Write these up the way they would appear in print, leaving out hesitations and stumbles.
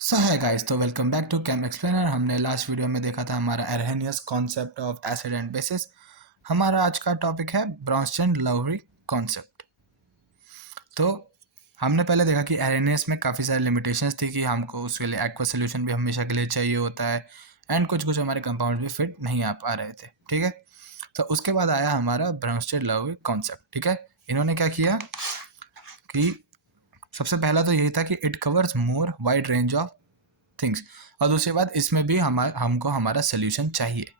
सो hi guys, तो welcome back to chem explainer. हमने last video में देखा था हमारा Arrhenius concept of acid and bases. हमारा आज का टॉपिक है ब्रॉन्स्टन-लवरी कॉन्सेप्ट। तो हमने पहले देखा कि एरहेनियस में काफ़ी सारी लिमिटेशंस थी कि हमको उसके लिए एक्वा सोल्यूशन भी हमेशा के लिए चाहिए होता है एंड कुछ कुछ हमारे कंपाउंड भी फिट नहीं आ पा रहे थे। ठीक है, तो उसके बाद आया हमारा ब्रॉन्स्टन-लवरी कॉन्सेप्ट। ठीक है, इन्होंने क्या किया कि सबसे पहला तो यही था कि it covers more wide range of things, और दूसरी बात इसमें भी हमको हमारा सोल्यूशन चाहिए।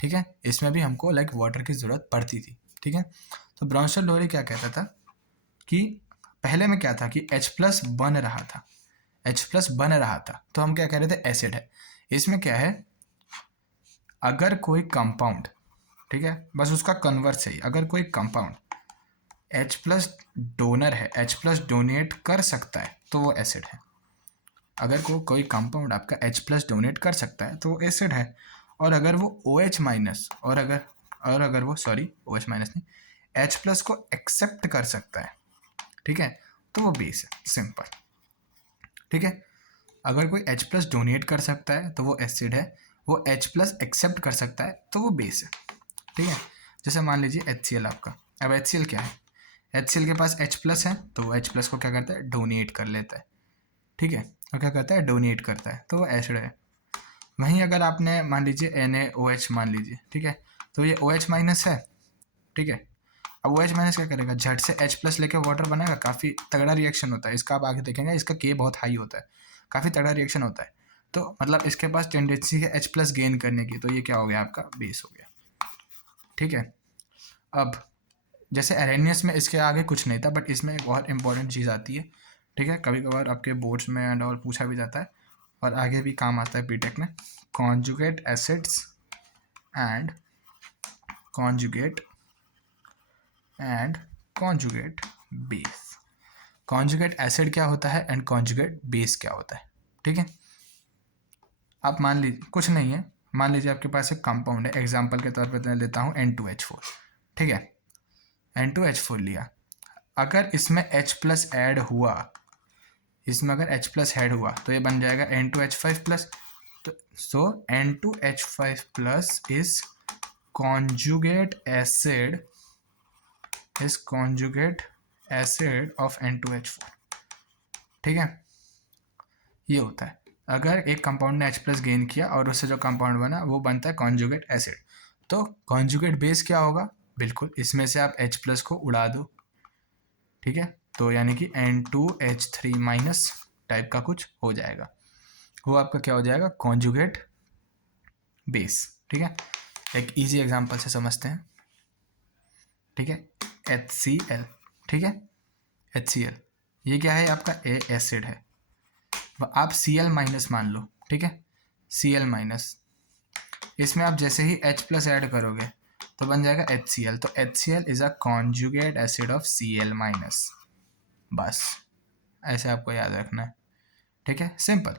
ठीक है, इसमें भी हमको लाइक वाटर की ज़रूरत पड़ती थी। ठीक है, तो ब्रॉन्स्टन-लवरी क्या कहता था कि पहले में क्या था कि H प्लस बन रहा था, H प्लस बन रहा था, तो हम क्या कह रहे थे एसिड है। इसमें क्या है, अगर कोई कंपाउंड, ठीक है, बस उसका कन्वर्स है, अगर कोई कंपाउंड H प्लस डोनर है, H प्लस डोनेट कर सकता है तो वो एसिड है। अगर कोई कंपाउंड आपका H प्लस डोनेट कर सकता है तो वो एसिड है, और अगर वो OH माइनस और अगर वो OH माइनस नहीं H प्लस को एक्सेप्ट कर सकता है, ठीक है, तो वो बेस है। सिंपल। ठीक है, अगर कोई H प्लस डोनेट कर सकता है तो वो एसिड है, वो H प्लस एक्सेप्ट कर सकता है तो वो बेस है। ठीक है, जैसे मान लीजिए HCl आपका, अब HCl क्या है, HCl के पास H प्लस है तो वो H प्लस को क्या करता है, डोनेट कर लेता है। ठीक है, और क्या करता है, डोनेट करता है, तो वो एसिड है। वहीं अगर आपने मान लीजिए NaOH मान लीजिए, ठीक है, तो ये OH माइनस है। ठीक है, अब OH माइनस क्या करेगा, झट से H प्लस लेके वाटर बनाएगा, काफ़ी तगड़ा रिएक्शन होता है इसका। आप आगे देखेंगे इसका K बहुत हाई होता है, काफ़ी तगड़ा रिएक्शन होता है। तो मतलब इसके पास टेंडेंसी है H प्लस गेन करने की, तो ये क्या हो गया, आपका बेस हो गया। ठीक है, अब जैसे एरेनियस में इसके आगे कुछ नहीं था, बट इसमें एक बहुत इंपॉर्टेंट चीज़ आती है। ठीक है, कभी कभार आपके बोर्ड्स में एंड और पूछा भी जाता है और आगे भी काम आता है बीटेक में, conjugate acids and conjugate conjugate base. Conjugate acid क्या होता है एंड कॉन्जुगेट बेस क्या होता है। ठीक है, आप मान लीजिए कुछ नहीं है, मान लीजिए आपके पास एक कंपाउंड है, एग्जांपल के तौर पर मैं लेता हूँ N2H4। ठीक है, N2H4 लिया, अगर इसमें H प्लस ऐड हुआ, इसमें अगर H प्लस ऐड हुआ तो ये बन जाएगा N2H5 प्लस। तो सो N2H5 plus is conjugate acid of N2H4। ठीक है, ये होता है अगर एक कंपाउंड ने H प्लस गेन किया और उससे जो कंपाउंड बना वो बनता है कॉन्जुगेट एसिड। तो कॉन्जुगेट बेस क्या होगा, बिल्कुल इसमें से आप H प्लस को उड़ा दो। ठीक है, तो यानी कि N2H3 माइनस टाइप का कुछ हो जाएगा, वो आपका क्या हो जाएगा, कॉन्जुगेट बेस। ठीक है, एक इजी एग्जांपल से समझते हैं। ठीक है, HCl। ठीक है, HCl ये क्या है, आपका एसिड है, आप Cl माइनस मान लो। ठीक है, Cl माइनस, इसमें आप जैसे ही H प्लस ऐड करोगे तो बन जाएगा HCl। तो HCl is a conjugate acid of Cl minus. बस ऐसे आपको याद रखना है। ठीक है, सिंपल।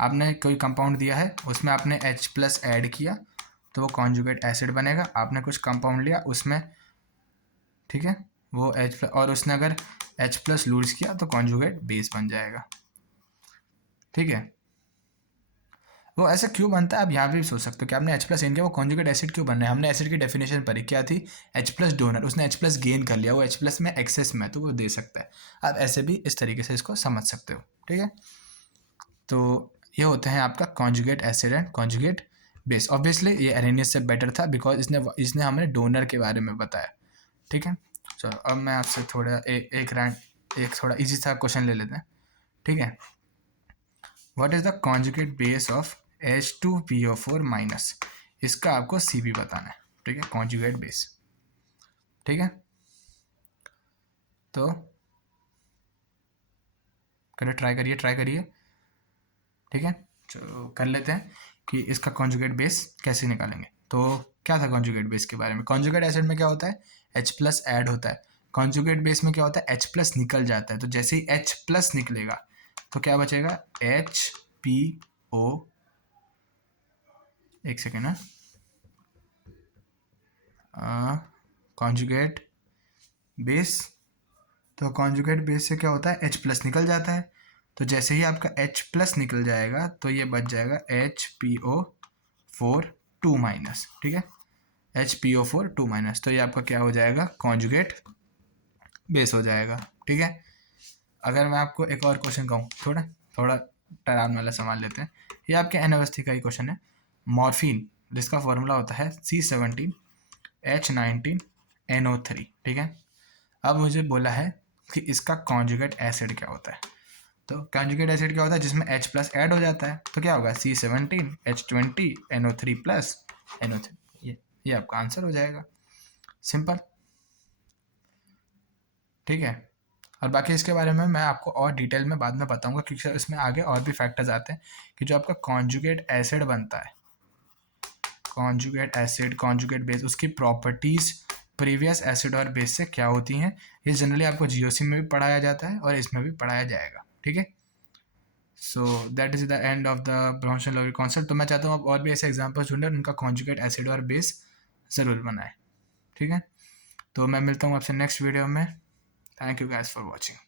आपने कोई कंपाउंड दिया है, उसमें आपने H प्लस ऐड किया तो वो कॉन्जुगेट एसिड बनेगा। आपने कुछ कंपाउंड लिया उसमें, ठीक है, वो H प्लस, और उसने अगर H प्लस लूज किया तो कॉन्जुगेट बेस बन जाएगा। ठीक है, वो ऐसा क्यों बनता है, आप यहाँ पे भी सोच सकते हो कि आपने H प्लस इनके वो कॉन्जुगेट एसिड क्यों बन रहा है। हमने एसिड की डेफिनेशन पढ़ी, क्या थी, H प्लस डोनर, उसने H प्लस गेन कर लिया, वो H प्लस में एक्सेस में तो वो दे सकता है। आप ऐसे भी इस तरीके से इसको समझ सकते हो। ठीक है, तो ये होते हैं आपका conjugate acid and conjugate base. Obviously ये एरेनियस से बेटर था बिकॉज इसने हमें डोनर के बारे में बताया। ठीक है, चलो अब मैं आपसे थोड़ा एक थोड़ा इजी सा क्वेश्चन ले लेते हैं। ठीक है, what is the conjugate base of H2PO4 minus, इसका आपको CB बताना है। ठीक है, कॉन्जुगेट बेस। ठीक है, तो ट्राई करिए। ठीक है, चलो कर लेते हैं कि इसका कॉन्जुगेट बेस कैसे निकालेंगे। तो क्या था कॉन्जुगेट बेस के बारे में, कॉन्जुगेट एसिड में क्या होता है, H प्लस ऐड होता है। कॉन्जुगेट बेस में क्या होता है, H प्लस निकल जाता है। तो जैसे ही H प्लस निकलेगा तो क्या बचेगा, HPO, एक सेकेंड है, कॉन्जुगेट बेस। तो कॉन्जुगेट बेस से क्या होता है, H प्लस निकल जाता है, तो जैसे ही आपका H प्लस निकल जाएगा तो ये बच जाएगा HPO4 2 माइनस, ठीक है, HPO4 2 माइनस। तो ये आपका क्या हो जाएगा, कॉन्जुगेट बेस हो जाएगा, ठीक है। अगर मैं आपको एक और क्वेश्चन कहूँ, थोड़ा थोड़ा डरावने वाला सवाल लेते हैं। ये आपके एन का ही क्वेश्चन है। मॉर्फिन जिसका फॉर्मूला होता है C17H19NO3, ठीक है। अब मुझे बोला है कि इसका कॉन्जुगेट एसिड क्या होता है। तो कॉन्जुगेट एसिड क्या होता है, जिसमें H प्लस ऐड हो जाता है, तो क्या होगा C17H20NO3 प्लस NO3। ये आपका आंसर हो जाएगा, सिंपल, ठीक है। और बाकी इसके बारे में मैं आपको और डिटेल में बाद में बताऊंगा, क्योंकि इसमें आगे और भी फैक्टर्स आते हैं कि जो आपका कॉन्जुगेट एसिड बनता है, कॉन्जुगेट एसिड, कॉन्जुगेट बेस, उसकी प्रॉपर्टीज़ प्रीवियस एसिड और बेस से क्या होती हैं। ये जनरली आपको जीओसी में भी पढ़ाया जाता है और इसमें भी पढ़ाया जाएगा, ठीक है। So that is the end of the Bronsted Lowry concept. तो मैं चाहता हूँ आप और भी ऐसे एग्जाम्पल्स ढूंढें और उनका कॉन्जुगेट एसिड और बेस ज़रूर बनाएं, ठीक है। तो मैं मिलता हूँ आपसे नेक्स्ट वीडियो में। Thank you guys for watching.